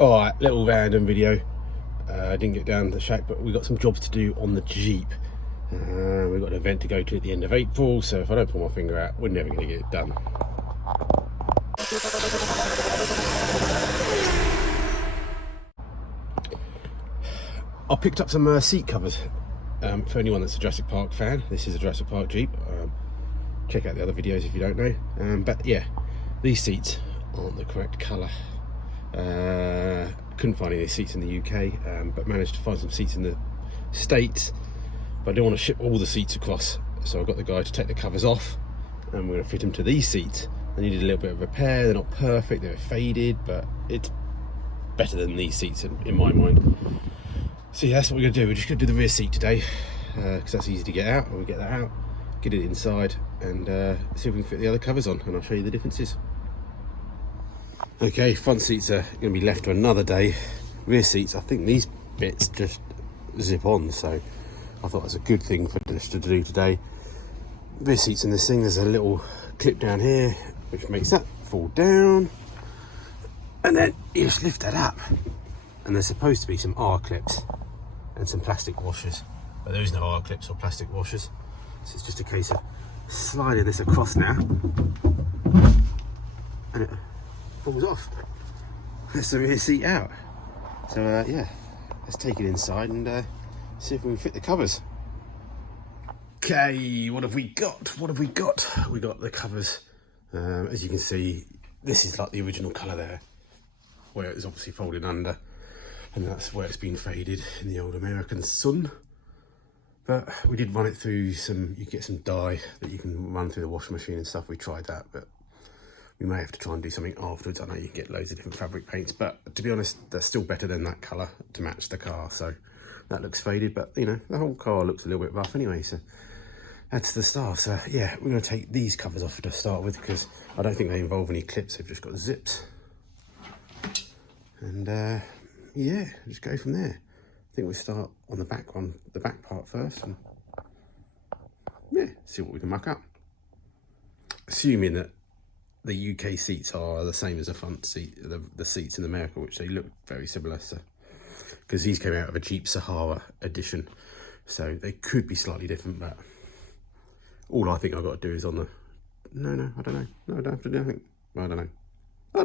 Alright, little random video. I didn't get down to the shack, but we've got some jobs to do on the Jeep. We've got an event to go to at the end of April, so if I don't pull my finger out, we're never going to get it done. I picked up some seat covers for anyone that's a Jurassic Park fan. This is a Jurassic Park Jeep. Check out the other videos if you don't know. But yeah, these seats aren't the correct colour. Couldn't find any seats in the UK, but managed to find some seats in the States. But I didn't want to ship all the seats across, so I got the guy to take the covers off, and we're going to fit them to these seats. They needed a little bit of repair. They're not perfect, they're faded, but it's better than these seats in my mind. So yeah, that's what we're going to do. We're just going to do the rear seat today, because that's easy to get out, and we get that out, get it inside, and see if we can fit the other covers on, and I'll show you the differences. Okay, front seats are going to be left to another day. Rear seats, I think these bits just zip on, so I thought that's a good thing for just to do today. Rear seats in this thing, there's a little clip down here which makes that fall down, and then you just lift that up, and there's supposed to be some R clips and some plastic washers, but there is no R clips or plastic washers, so it's just a case of sliding this across now, and it falls off. That's the rear seat out. So yeah, let's take it inside and see if we can fit the covers. Okay, what have we got? We got the covers. As you can see, this is like the original colour there, where it's obviously folded under, and that's where it's been faded in the old American sun. But we did run it through some, you get some dye that you can run through the washing machine and stuff. We tried that, but we may have to try and do something afterwards. I know you can get loads of different fabric paints, but to be honest, that's still better than that colour to match the car. So that looks faded, but you know, the whole car looks a little bit rough anyway, so that's the start. So yeah, we're going to take these covers off to start with, because I don't think they involve any clips. They've just got zips, and yeah, just go from there. I think we'll start on the back one, the back part first, and yeah, see what we can muck up, assuming that the UK seats are the same as the front seat, the seats in America, which they look very similar. So, because these came out of a Jeep Sahara edition, so they could be slightly different. But all I think I've got to do is on the no, I don't know. No, I don't have to do anything. I don't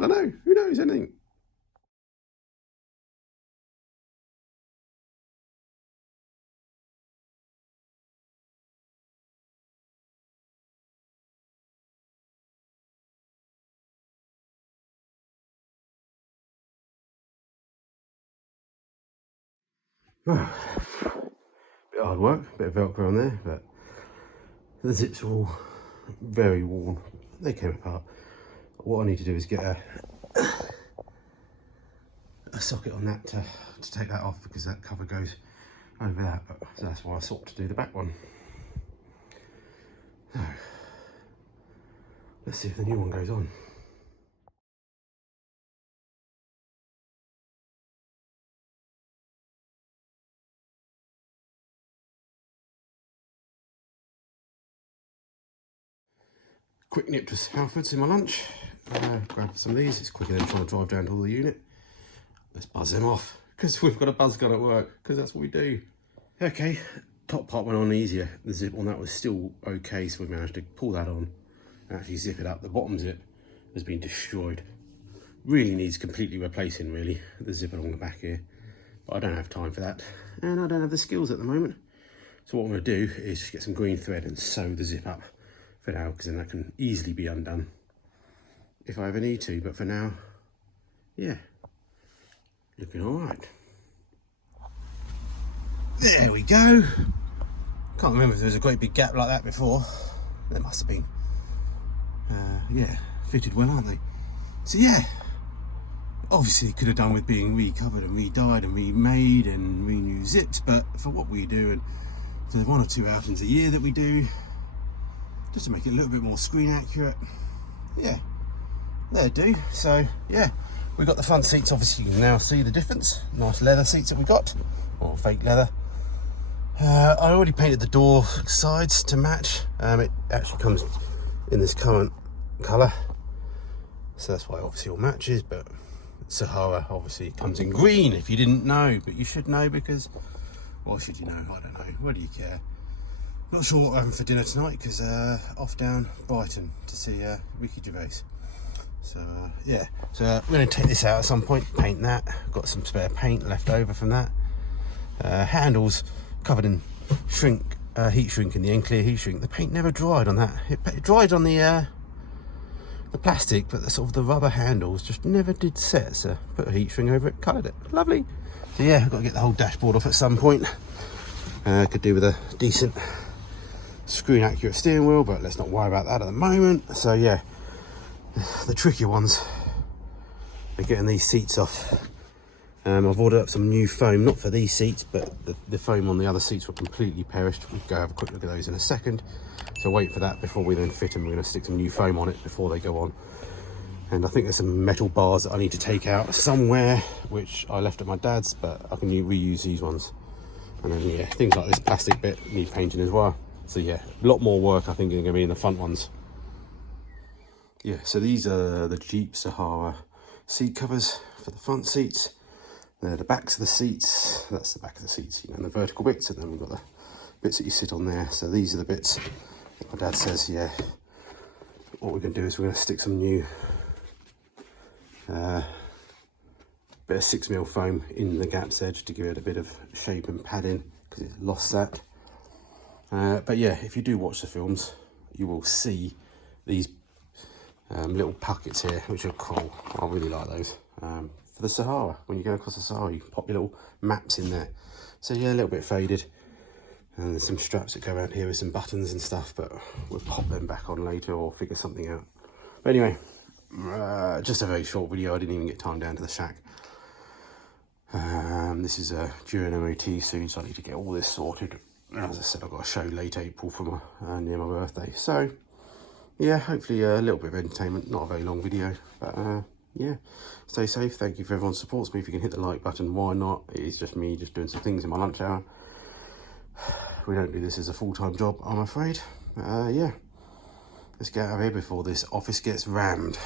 know. Who knows anything? Oh, bit of hard work, bit of Velcro on there, but the zips are all very worn. They came apart. What I need to do is get a socket on that to take that off, because that cover goes over that. But so that's why I sought to do the back one. So let's see if the new one goes on. Quick nip to Halfords in my lunch, grab some of these. It's quicker than trying to drive down to the unit. Let's buzz them off, because we've got a buzz gun at work, because that's what we do. Okay, top part went on easier. The zip on that was still okay, so we managed to pull that on and actually zip it up. The bottom zip has been destroyed. Really needs completely replacing, really, the zip along the back here. But I don't have time for that, and I don't have the skills at the moment. So what I'm going to do is just get some green thread and sew the zip up for now, because then that can easily be undone if I ever need to. But for now, yeah, looking all right. There we go. Can't remember if there was a great big gap like that before. There must have been. Yeah, fitted well, aren't they? So yeah, obviously could have done with being recovered and re-dyed and remade and renew zips, but for what we do, and for the 1 or 2 outings a year that we do, just to make it a little bit more screen accurate, yeah, there do. So yeah, we've got the front seats. Obviously you can now see the difference. Nice leather seats that we got, or fake leather. I already painted the door sides to match. It actually comes in this current colour, so that's why obviously all matches, but Sahara obviously comes in green, if you didn't know, but you should know because, well, should you know? I don't know. Why do you care? Not sure what we're having for dinner tonight because off down Brighton to see Ricky Gervais. So yeah, so we're going to take this out at some point, paint that. Got some spare paint left over from that. Handles covered in heat shrink in the end clear heat shrink. The paint never dried on that. It dried on the plastic, but the sort of the rubber handles just never did set. So put a heat shrink over it, coloured it. Lovely. So yeah, I've got to get the whole dashboard off at some point. Could do with a decent screw and accurate steering wheel, but let's not worry about that at the moment. So yeah, the tricky ones are getting these seats off. I've ordered up some new foam, not for these seats, but the foam on the other seats were completely perished. We'll go have a quick look at those in a second. So wait for that before we then fit them. We're going to stick some new foam on it before they go on. And I think there's some metal bars that I need to take out somewhere, which I left at my dad's, but I can reuse these ones. And then yeah, things like this plastic bit need painting as well. So yeah, a lot more work I think is going to be in the front ones. Yeah, so these are the Jeep Sahara seat covers for the front seats. They're the backs of the seats. That's the back of the seats, you know, and the vertical bits, and then we've got the bits that you sit on there. So these are the bits that my dad says, yeah, what we're going to do is we're going to stick some new bit of 6mm foam in the gap's edge to give it a bit of shape and padding because it lost that. But yeah, if you do watch the films, you will see these little pockets here, which are cool. I really like those. For the Sahara, when you go across the Sahara, you can pop your little maps in there. So yeah, a little bit faded. And there's some straps that go around here with some buttons and stuff, but we'll pop them back on later or figure something out. But anyway, just a very short video. I didn't even get time down to the shack. This is during MOT soon, so I need to get all this sorted. As I said, I've got a show late April for my near my birthday. So yeah, hopefully a little bit of entertainment. Not a very long video, but yeah, stay safe. Thank you for everyone's support. So if you can hit the like button, why not? It is just me just doing some things in my lunch hour. We don't do this as a full-time job, I'm afraid. Yeah, let's get out of here before this office gets rammed.